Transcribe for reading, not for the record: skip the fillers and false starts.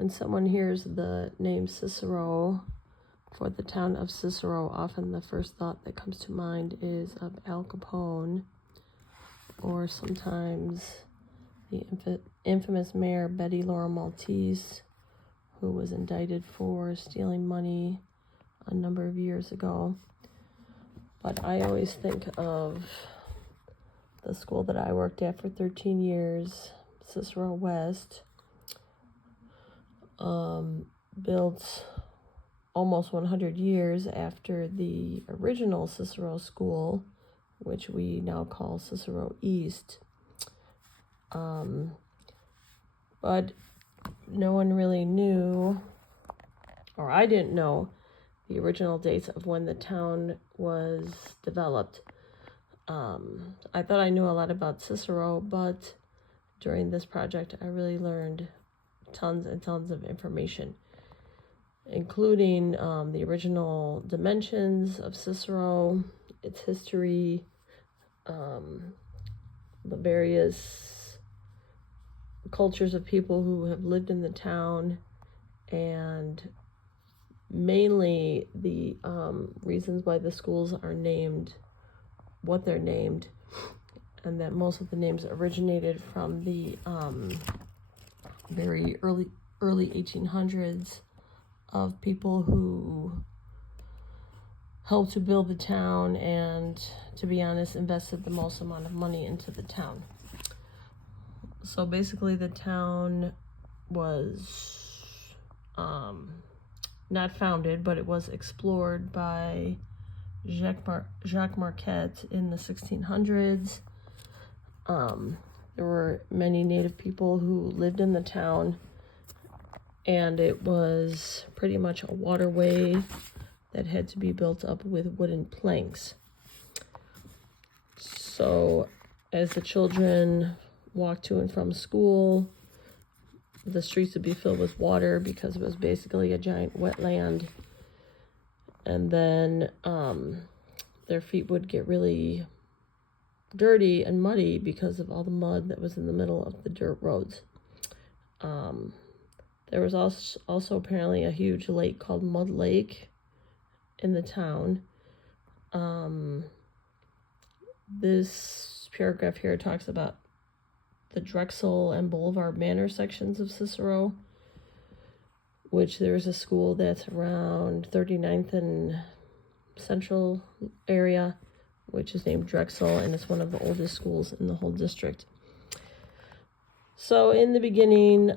When someone hears the name Cicero for the town of Cicero, often the first thought that comes to mind is of Al Capone, or sometimes the infamous mayor Betty Laura Maltese, who was indicted for stealing money a number of years ago. But I always think of the school that I worked at for 13 years, Cicero West, built almost 100 years after the original Cicero School, which we now call Cicero East. But no one really knew, or I didn't know, the original dates of when the town was developed. I thought I knew a lot about Cicero, but during this project I really learned tons and tons of information, including the original dimensions of Cicero, its history, the various cultures of people who have lived in the town, and mainly the reasons why the schools are named what they're named, and that most of the names originated from the very early 1800s of people who helped to build the town and, to be honest, invested the most amount of money into the town. So basically the town was not founded, but it was explored by Jacques Marquette in the 1600s. There were many native people who lived in the town, and it was pretty much a waterway that had to be built up with wooden planks. So as the children walked to and from school, the streets would be filled with water because it was basically a giant wetland. And then their feet would get really dirty and muddy because of all the mud that was in the middle of the dirt roads. There was also apparently a huge lake called Mud Lake in the town. This paragraph here talks about the Drexel and Boulevard Manor sections of Cicero, which there's a school that's around 39th and Central area, which is named Drexel, and it's one of the oldest schools in the whole district. So in the beginning,